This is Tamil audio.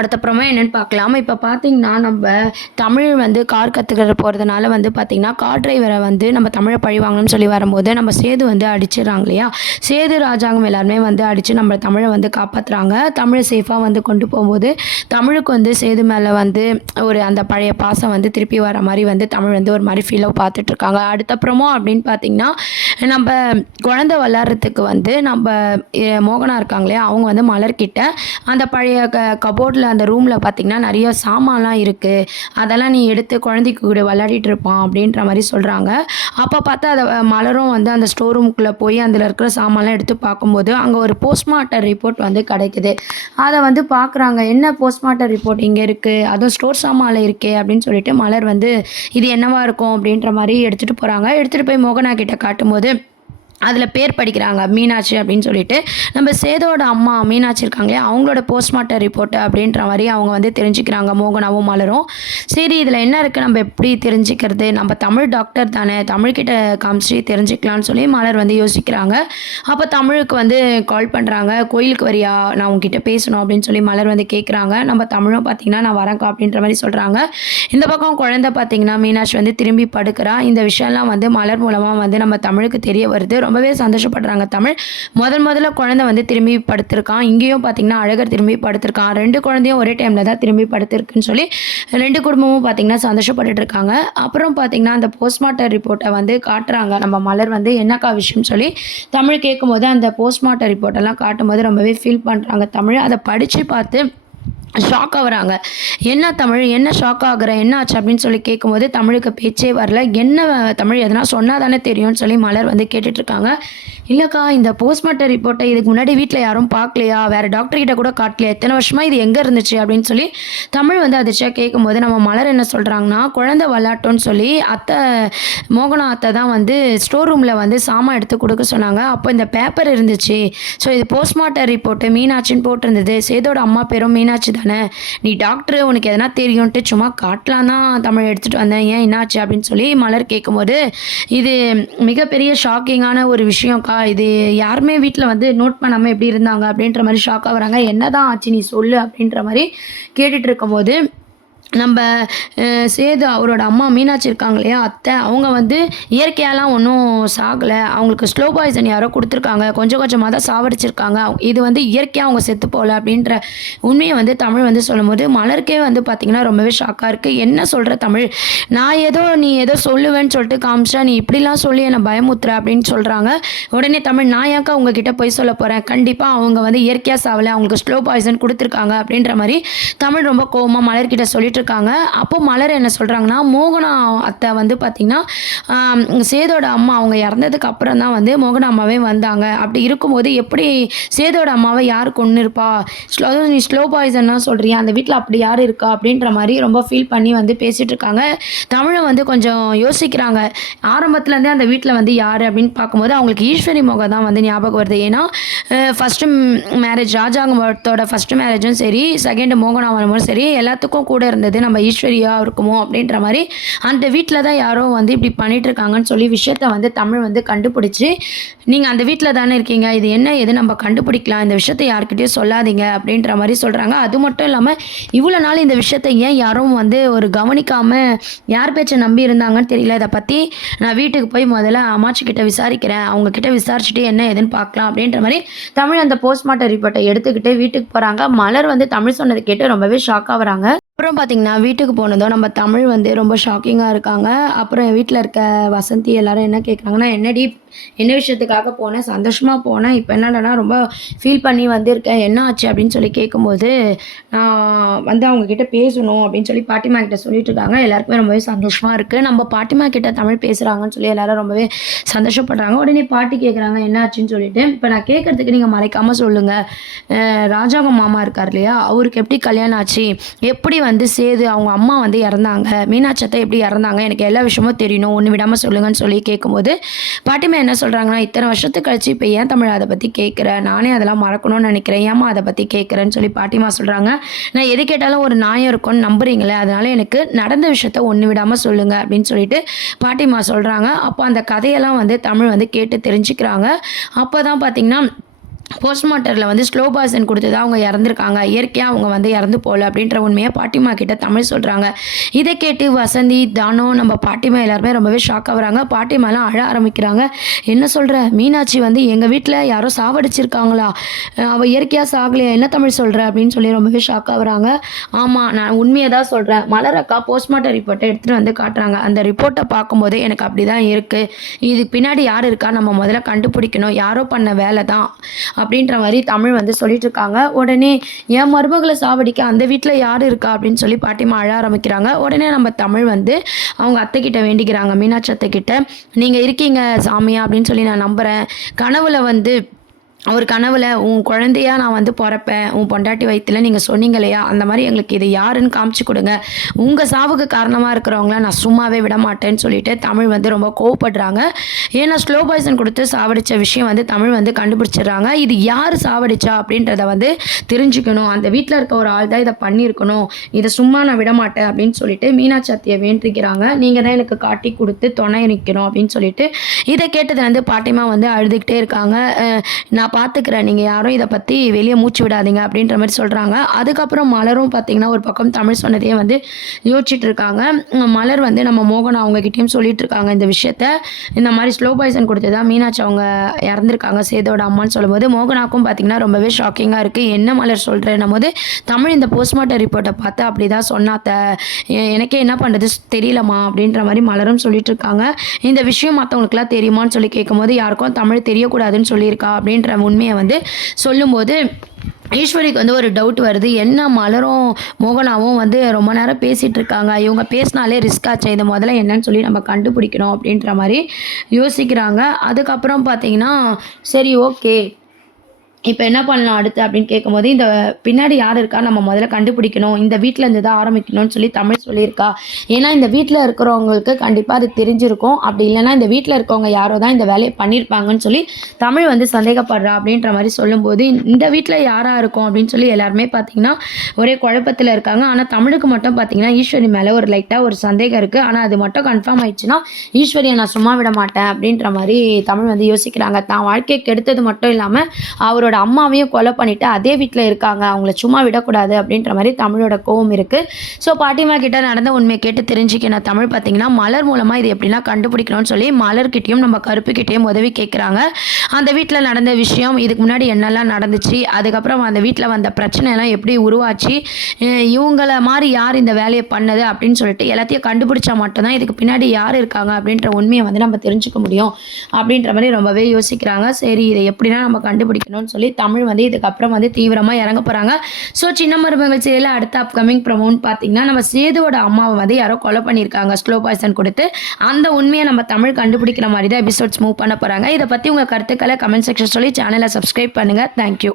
அடுத்தப்புறமா என்னென்னு பார்க்கலாம். இப்போ பார்த்தீங்கன்னா, நம்ம தமிழ் வந்து கார் கத்துக்கிற போறதுனால வந்து பார்த்தீங்கன்னா, கார் டிரைவரை வந்து நம்ம தமிழ பழி வாங்கணும்னு சொல்லி வரும்போது, நம்ம சேது வந்து அடிச்சிடுறாங்க இல்லையா? சேது, ராஜாங்கம் எல்லாருமே வந்து அடிச்சு நம்ம தமிழ வந்து காப்பாத்துறாங்க. தமிழ சேஃபா வந்து கொண்டு போம்போது, தமிழுக்கு வந்து சேது மேல வந்து ஒரு அந்த பழைய பாசம் வந்து திருப்பி வர மாரி வந்து தமிழ் வந்து ஒரு மாரி ஃபீலா பார்த்துட்ருக்காங்க. அடுத்தப்புறமா அப்படின்னு பார்த்தீங்கன்னா, நம்ப குழந்தை விளையாடுறதுக்கு வந்து நம்ப மோகனா இருக்காங்க இல்லையா? அவங்க வந்து மலர்கிட்ட அந்த பழைய கபோர்டில் அந்த ரூமில் பார்த்தீங்கன்னா நிறைய சாமான்லாம் இருக்குது, அதெல்லாம் நீ எடுத்து குழந்தைக்கு கூட விளையாடிட்டு இருப்பான் அப்படின்ற மாதிரி சொல்கிறாங்க. அப்போ பார்த்தா அதை மலரும் வந்து அந்த ஸ்டோர் ரூமுக்குள்ளே போய் அதில் இருக்கிற சாமான்லாம் எடுத்து பார்க்கும்போது அங்கே ஒரு போஸ்ட்மார்ட்டம் ரிப்போர்ட் வந்து கிடைக்குது. அதை வந்து பார்க்குறாங்க, என்ன போஸ்ட்மார்ட்டம் ரிப்போர்ட் இங்கே இருக்குது, அதுவும் ஸ்டோர் சாமானில் இருக்கே அப்படின்னு சொல்லிட்டு மலர் வந்து இது என்னவா இருக்கும் அப்படின்ற மாதிரி எடுத்துகிட்டு போகிறாங்க. எடுத்துகிட்டு போய் மோகனா கிட்ட காட்டும்போது அதில் பேர் படிக்கிறாங்க மீனாட்சி அப்படின்னு சொல்லிட்டு. நம்ம சேதோட அம்மா மீனாட்சி இருக்காங்களே, அவங்களோட போஸ்ட்மார்ட்டம் ரிப்போர்ட்டு அப்படின்ற மாதிரி அவங்க வந்து தெரிஞ்சுக்கிறாங்க மோகனாவும் மலரும். சரி இதில் என்ன இருக்குது, நம்ம எப்படி தெரிஞ்சுக்கிறது, நம்ம தமிழ் டாக்டர் தானே, தமிழ்கிட்ட காமிச்சு தெரிஞ்சுக்கலான்னு சொல்லி மலர் வந்து யோசிக்கிறாங்க. அப்போ தமிழுக்கு வந்து கால் பண்ணுறாங்க, கோயிலுக்கு வரியா, நான் உங்ககிட்ட பேசணும் அப்படின்னு சொல்லி மலர் வந்து கேட்குறாங்க. நம்ம தமிழும் பார்த்தீங்கன்னா நான் வரேன்க்கா அப்படின்ற மாதிரி சொல்கிறாங்க. இந்த பக்கம் குழந்தை பார்த்தீங்கன்னா மீனாட்சி வந்து திரும்பி படுக்கிறா. இந்த விஷயம்லாம் வந்து மலர் மூலமாக வந்து நம்ம தமிழுக்கு தெரிய வருது. ரொம்பவே சந்தோஷப்படுறாங்க தமிழ். முதல்ல குழந்தை வந்து திரும்பி படுத்திருக்கான். இங்கேயும் பார்த்தீங்கன்னா அழகர் திரும்பி படுத்திருக்கான். 2 குழந்தையும் ஒரே டைமில் தான் திரும்பி படுத்திருக்குன்னு சொல்லி 2 குடும்பமும் பார்த்தீங்கன்னா சந்தோஷப்பட்டுட்டு இருக்காங்க. அப்புறம் பார்த்தீங்கன்னா அந்த போஸ்ட்மார்ட்டம் ரிப்போர்ட்டை வந்து காட்டுறாங்க. நம்ம மலர் வந்து என்னக்கா விஷயம்னு சொல்லி தமிழ் கேட்கும்போது அந்த போஸ்ட்மார்ட்டம் ரிப்போர்ட்டெல்லாம் காட்டும்போது ரொம்பவே ஃபீல் பண்ணுறாங்க தமிழ். அதை படித்து பார்த்து ஷாக் ஆகுறாங்க. என்ன தமிழ், என்ன ஷாக் ஆகுற, என்ன ஆச்சு அப்படின்னு சொல்லி கேட்கும்போது தமிழுக்கு பேச்சே வரல. என்ன தமிழ், எதனா சொன்னால் தானே தெரியும்னு சொல்லி மலர் வந்து கேட்டுட்ருக்காங்க. இல்லைக்கா, இந்த போஸ்ட்மார்ட்டம் ரிப்போர்ட்டை இதுக்கு முன்னாடி வீட்டில் யாரும் பார்க்கலையா, வேறு டாக்டர்கிட்ட கூட காட்டலையா, எத்தனை வருஷமாக இது எங்கே இருந்துச்சு அப்படின்னு சொல்லி தமிழ் வந்து அதிர்ச்சியாக கேட்கும்போது நம்ம மலர் என்ன சொல்கிறாங்கன்னா, குழந்தை விளாட்டோன்னு சொல்லி அத்தை மோகனா அத்தை தான் வந்து ஸ்டோர் ரூமில் வந்து சாமான் எடுத்து கொடுக்க சொன்னாங்க. அப்போ இந்த பேப்பர் இருந்துச்சு. ஸோ இது போஸ்ட்மார்ட்டம் ரிப்போர்ட்டு மீனாட்சின்னு போட்டிருந்தது. சேதோட அம்மா பேரும் மீனாட்சி தானே, நீ டாக்டரு, உனக்கு எதனா தெரியும்ன்ட்டு சும்மா காட்டலாம் தான் தமிழ் எடுத்துகிட்டு வந்தேன், ஏன் என்னாச்சு அப்படின்னு சொல்லி மலர் கேட்கும்போது, இது மிகப்பெரிய ஷாக்கிங்கான ஒரு விஷயம்க்கா, இது யாருமே வீட்டில் வந்து நோட் பண்ணாமல் எப்படி இருந்தாங்க அப்படின்ற மாதிரி ஷாக் ஆகுறாங்க. என்ன தான் ஆச்சு நீ சொல்லு அப்படின்ற மாதிரி கேட்டுட்டு இருக்கும்போது நம்ம சேது அவரோட அம்மா மீனாட்சி இருக்காங்க இல்லையா அத்தை, அவங்க வந்து இயற்கையாலாம் ஒன்றும் சாகலை, அவங்களுக்கு ஸ்லோ பாய்சன் யாரோ கொடுத்துருக்காங்க, கொஞ்சம் கொஞ்சமாக தான் சாவடிச்சிருக்காங்க, இது வந்து இயற்கையாக அவங்க செத்து போகல அப்படின்ற உண்மையை வந்து தமிழ் வந்து சொல்லும்போது மலருக்கே வந்து பார்த்திங்கன்னா ரொம்பவே ஷாக்காக இருக்குது. என்ன சொல்கிற தமிழ், நான் ஏதோ நீ ஏதோ சொல்லுவேன்னு சொல்லிட்டு காமிச்சா நீ இப்படிலாம் சொல்லி என்னை பயமுத்துற அப்படின்னு சொல்கிறாங்க. உடனே தமிழ், நான் ஏன்க்கா உங்ககிட்ட போய் சொல்ல போகிறேன், கண்டிப்பாக அவங்க வந்து இயற்கையாக சாவலை, அவங்களுக்கு ஸ்லோ பாய்சன் கொடுத்துருக்காங்க அப்படின்ற மாதிரி தமிழ் ரொம்ப கோவமாக மலர்கிட்ட சொல்லிட்டு இருக்காங்க. அப்போ மலர் என்ன சொல்கிறாங்கன்னா, மோகனா அத்தை வந்து பார்த்திங்கன்னா சேதோட அம்மா அவங்க இறந்ததுக்கு அப்புறம் தான் வந்து மோகனா அம்மாவே வந்தாங்க. அப்படி இருக்கும்போது எப்படி சேதோட அம்மாவை யார் கொன்று இருப்பா, நீ ஸ்லோ பாய்சன்லாம் சொல்கிறியா, அந்த வீட்டில் அப்படி யார் இருக்கா அப்படின்ற மாதிரி ரொம்ப ஃபீல் பண்ணி வந்து பேசிகிட்டு இருக்காங்க. தமிழை வந்து கொஞ்சம் யோசிக்கிறாங்க. ஆரம்பத்துலேருந்தே அந்த வீட்டில் வந்து யார் அப்படின்னு பார்க்கும்போது அவங்களுக்கு ஈஸ்வரி மோகன் தான் வந்து ஞாபகம் வருது. ஏன்னா ஃபஸ்ட்டு மேரேஜ் ராஜாங்கத்தோட ஃபஸ்ட்டு மேரேஜும் சரி, செகண்டு மோகனாவும் சரி, எல்லாத்துக்கும் கூட இருந்தது நம்ம ஈஸ்வரியா இருக்குமோ அப்படின்ற மாதிரி அந்த வீட்டில் தான் யாரோ வந்து இப்படி பண்ணிட்டு இருக்காங்கன்னு சொல்லி விஷயத்த வந்து தமிழ் வந்து கண்டுபிடிச்சி, நீங்கள் அந்த வீட்டில் தானே இருக்கீங்க, இது என்ன எது நம்ம கண்டுபிடிக்கலாம், இந்த விஷயத்த யார்கிட்டயும் சொல்லாதீங்க அப்படின்ற மாதிரி சொல்கிறாங்க. அது மட்டும் இல்லாமல் இவ்வளோ நாள் இந்த விஷயத்தை ஏன் யாரும் வந்து ஒரு கவனிக்காமல் யார் பேச்சை நம்பி இருந்தாங்கன்னு தெரியல, இதை பற்றி நான் வீட்டுக்கு போய் முதல்ல அம்மாச்சிக்கிட்ட விசாரிக்கிறேன், அவங்கக்கிட்ட விசாரிச்சுட்டு என்ன ஏதுன்னு பார்க்கலாம் அப்படின்ற மாதிரி தமிழ் அந்த போஸ்ட்மார்ட்டம் ரிப்போர்ட்டை எடுத்துக்கிட்டு வீட்டுக்கு போகிறாங்க. மலர் வந்து தமிழ் சொன்னதை கேட்டு ரொம்பவே ஷாக் ஆகுறாங்க. அப்புறம் பார்த்திங்கன்னா வீட்டுக்கு போனதும் நம்ம தமிழ் வந்து ரொம்ப ஷாக்கிங்காக இருக்காங்க. அப்புறம் வீட்டில் இருக்க வசந்தி எல்லோரும் என்ன கேட்குறாங்கன்னா, என்னடி என்ன விஷயத்துக்காக போனேன், சந்தோஷமாக போனேன், இப்போ என்னடனா ரொம்ப ஃபீல் பண்ணி வந்திருக்கேன், என்ன ஆச்சு அப்படின்னு சொல்லி கேட்கும்போது, நான் வந்து அவங்கக்கிட்ட பேசணும் அப்படின்னு சொல்லி பாட்டிமா கிட்ட சொல்லிட்டு இருக்காங்க. எல்லாருக்குமே ரொம்பவே சந்தோஷமாக இருக்குது. நம்ம பாட்டிமா கிட்ட தமிழ் பேசுகிறாங்கன்னு சொல்லி எல்லோரும் ரொம்பவே சந்தோஷப்படுறாங்க. உடனே பாட்டி கேட்குறாங்க என்ன ஆச்சுன்னு சொல்லிட்டு. இப்போ நான் கேட்குறதுக்கு நீங்கள் மறைக்காமல் சொல்லுங்கள், ராஜாங்க மாமா இருக்கார் இல்லையா, அவருக்கு எப்படி கல்யாணம் ஆச்சு, எப்படி வந்து சேது அவங்க அம்மா வந்து இறந்தாங்க, மீனாட்சத்தை எப்படி இறந்தாங்க, எனக்கு எல்லா விஷயமும் தெரியணும், ஒன்று விடாமல் சொல்லுங்கன்னு சொல்லி கேட்கும்போது பாட்டிமா என்ன சொல்கிறாங்கன்னா, இத்தனை வருஷத்துக்கு கழிச்சு இப்போ ஏன் தமிழ் அதை பற்றி கேட்குற, நானே அதெல்லாம் மறக்கணும்னு நினைக்கிறேன், ஏமா அதை பற்றி கேட்குறேன்னு சொல்லி பாட்டிமா சொல்கிறாங்க. நான் எது கேட்டாலும் ஒரு நியாயம் இருக்கும்னு நம்புறீங்களே, அதனால எனக்கு நடந்த விஷயத்த ஒன்று விடாமல் சொல்லுங்கள் அப்படின்னு சொல்லிட்டு பாட்டிமா சொல்கிறாங்க. அப்போ அந்த கதையெல்லாம் வந்து தமிழ் வந்து கேட்டு தெரிஞ்சுக்கிறாங்க. அப்போ தான் பார்த்திங்கன்னா போஸ்ட்மார்ட்டத்தில் வந்து ஸ்லோ பாய்சன் கொடுத்து தான் அவங்க இறந்துருக்காங்க, இயற்கையாக அவங்க வந்து இறந்து போகல அப்படின்ற உண்மையை பாட்டிமா கிட்ட தமிழ் சொல்கிறாங்க. இதை கேட்டு வசந்தி, தானு, நம்ம பாட்டிமா எல்லாருமே ரொம்பவே ஷாக் ஆகுறாங்க. பாட்டிமாலாம் அழ ஆரம்பிக்கிறாங்க. என்ன சொல்கிற மீனாட்சி வந்து எங்கள் வீட்டில் யாரோ சாவடிச்சிருக்காங்களா, அவள் இயற்கையாக சாகலையா, என்ன தமிழ் சொல்கிற அப்படின்னு சொல்லி ரொம்பவே ஷாக் ஆகுறாங்க. ஆமாம், நான் உண்மையை தான் சொல்கிறேன். மலரக்கா போஸ்ட்மார்ட்டம் ரிப்போர்ட்டை எடுத்துகிட்டு வந்து காட்டுறாங்க. அந்த ரிப்போர்ட்டை பார்க்கும்போது எனக்கு அப்படி தான் இருக்குது. இதுக்கு பின்னாடி யார் இருக்கா நம்ம முதல்ல கண்டுபிடிக்கணும், யாரோ பண்ண வேலை தான் அப்படின்ற மாதிரி தமிழ் வந்து சொல்லிட்டு இருக்காங்க. உடனே என் மருமகளை சாவடிக்க அந்த வீட்டில் யார் இருக்கா அப்படின்னு சொல்லி பாட்டிமா அழ ஆரம்பிக்கிறாங்க. உடனே நம்ம தமிழ் வந்து அவங்க அத்தைக்கிட்ட வேண்டிக்கிறாங்க, மீனாட்சி அத்தைக்கிட்ட, நீங்கள் இருக்கீங்க சாமியா அப்படின்னு சொல்லி நான் நம்புகிறேன். கனவுல வந்து ஒரு கனவுல உன் குழந்தையா நான் வந்து பிறப்பேன், உன் பொண்டாட்டி வயிற்றுல நீங்கள் சொன்னீங்க இல்லையா, அந்த மாதிரி எங்களுக்கு இது யாருன்னு காமிச்சு கொடுங்க, உங்கள் சாவுக்கு காரணமாக இருக்கிறவங்கள நான் சும்மாவே விட மாட்டேன்னு சொல்லிட்டு தமிழ் வந்து ரொம்ப கோவப்படுறாங்க. ஏன்னா ஸ்லோ பாய்சன் கொடுத்து சாவடித்த விஷயம் வந்து தமிழ் வந்து கண்டுபிடிச்சிடுறாங்க. இது யார் சாவடிச்சா அப்படின்றத வந்து தெரிஞ்சுக்கணும், அந்த வீட்டில் இருக்க ஒரு ஆள் தான் இதை பண்ணியிருக்கணும், இதை சும்மா நான் விட மாட்டேன் அப்படின்னு சொல்லிட்டு மீனாட்சி அத்தையை வேண்டிக்கிறாங்க. நீங்கள் தான் எனக்கு காட்டி கொடுத்து துணை நிற்கணும் அப்படின்னு சொல்லிட்டு. இதை கேட்டதுலேருந்து பாட்டிமா வந்து அழுதுகிட்டே இருக்காங்க. நான் பார்த்துக்கிறேன், நீங்கள் யாரும் இதை பற்றி வெளியே மூச்சு விடாதீங்க அப்படின்ற மாதிரி சொல்கிறாங்க. அதுக்கப்புறம் மலரும் பார்த்திங்கன்னா ஒரு பக்கம் தமிழ் சொன்னதையே வந்து யோசிச்சுட்டு இருக்காங்க. மலர் வந்து நம்ம மோகன் அவங்ககிட்டயும் சொல்லிட்டு இருக்காங்க இந்த விஷயத்த. இந்த மாதிரி ஸ்லோ பாய்சன் கொடுத்து தான் மீனாட்சி அவங்க இறந்துருக்காங்க சேதோட அம்மான்னு சொல்லும்போது மோகனாக்கும் பார்த்திங்கன்னா ரொம்பவே ஷாக்கிங்காக இருக்குது. என்ன மலர் சொல்கிறேன்னும் போது தமிழ் இந்த போஸ்ட்மார்ட்டம் ரிப்போர்ட்டை பார்த்து அப்படி தான் சொன்னாத்த, எனக்கே என்ன பண்ணுறது தெரியலம்மா அப்படின்ற மாதிரி மலரும் சொல்லிட்டு இருக்காங்க. இந்த விஷயம் மற்றவங்களுக்குலாம் தெரியுமான்னு சொல்லி கேட்கும்போது யாருக்கும் தமிழ் தெரியக்கூடாதுன்னு சொல்லியிருக்கா அப்படின்ற உண்மையை வந்து சொல்லும்போது ஈஸ்வரிக்கு வந்து ஒரு டவுட் வருது. என்ன மலரும் மோகனாவும் வந்து ரொம்ப நேரம் பேசிகிட்டு இருக்காங்க, இவங்க பேசினாலே ரிஸ்க் ஆச்சு, இதை முதல்ல என்னன்னு சொல்லி நம்ம கண்டுபிடிக்கணும் அப்படின்ற மாதிரி யோசிக்கிறாங்க. அதுக்கப்புறம் பார்த்தீங்கன்னா சரி ஓகே இப்போ என்ன பண்ணலாம் அடுத்து அப்படின்னு கேட்கும்போது, இந்த பின்னாடி யார் இருக்கா நம்ம முதல்ல கண்டுபிடிக்கணும், இந்த வீட்டில் இருந்து தான் ஆரம்பிக்கணும்னு சொல்லி தமிழ் சொல்லியிருக்கா. ஏன்னா இந்த வீட்டில் இருக்கிறவங்களுக்கு கண்டிப்பாக அது தெரிஞ்சிருக்கும், அப்படி இல்லைன்னா இந்த வீட்டில் இருக்கவங்க யாரோ தான் இந்த வேலையை பண்ணியிருப்பாங்கன்னு சொல்லி தமிழ் வந்து சந்தேகப்படுறா அப்படின்ற மாதிரி சொல்லும்போது, இந்த வீட்டில் யாராக இருக்கும் அப்படின்னு சொல்லி எல்லாருமே பார்த்தீங்கன்னா ஒரே குழப்பத்தில் இருக்காங்க. ஆனால் தமிழுக்கு மட்டும் பார்த்தீங்கன்னா ஈஸ்வரி மேலே ஒரு லைட்டாக ஒரு சந்தேகம் இருக்குது. ஆனால் அது மட்டும் கன்ஃபார்ம் ஆயிடுச்சுன்னா ஈஸ்வரியை நான் சும்மா விட மாட்டேன் அப்படின்ற மாதிரி தமிழ் வந்து யோசிக்கிறாங்க. தான் வாழ்க்கையை கெடுத்தது மட்டும் இல்லாமல் அவரோட அம்மாவையும் கொலை பண்ணிட்டு அதே வீட்டில் இருக்காங்க, அவங்கள சும்மா விடக்கூடாது அப்படின்ற மாதிரி தமிழோட கோவம் இருக்குது. ஸோ பாட்டிமா கிட்ட நடந்த உண்மையை கேட்டு தெரிஞ்சுக்கணும் தமிழ் பார்த்தீங்கன்னா மலர் மூலமாக இது எப்படின்னா கண்டுபிடிக்கணும்னு சொல்லி மலர்கிட்டையும் நம்ம கருப்புக்கிட்டையும் உதவி கேட்குறாங்க. அந்த வீட்டில் நடந்த விஷயம், இதுக்கு முன்னாடி என்னெல்லாம் நடந்துச்சு, அதுக்கப்புறம் அந்த வீட்டில் வந்த பிரச்சனைலாம் எப்படி உருவாச்சு, இவங்கள மாதிரி யார் இந்த வேலையை பண்ணது அப்படின்னு சொல்லிட்டு எல்லாத்தையும் கண்டுபிடிச்சா மட்டும்தான் இதுக்கு பின்னாடி யார் இருக்காங்க அப்படின்ற உண்மையை வந்து நம்ம தெரிஞ்சுக்க முடியும் அப்படின்ற மாதிரி ரொம்பவே யோசிக்கிறாங்க. சரி இதை எப்படின்னா நம்ம கண்டுபிடிக்கணும்னு சொல்லி தமிழ் வந்து இதுக்கப்புறம் வந்து தீவிரமாக இறங்க போகிறாங்க. ஸோ சின்ன மருமகள் சீரியலில் அடுத்த அப்கமிங் ப்ரோமோன்னு பார்த்தீங்கன்னா நம்ம சேதுவோட அம்மாவை வந்து யாரோ கொலை பண்ணியிருக்காங்க ஸ்லோ பாய்சன் கொடுத்து. அந்த உண்மையை நம்ம தமிழ் கண்டுபிடிக்கிற மாதிரி தான் எபிசோட்ஸ் மூவ் பண்ண போகிறாங்க. இதை பற்றி உங்கள் கருத்துக்களை கமெண்ட் செக்ஷன் சொல்லி சேனலை சப்ஸ்கிரைப் பண்ணுங்கள். தேங்க்யூ.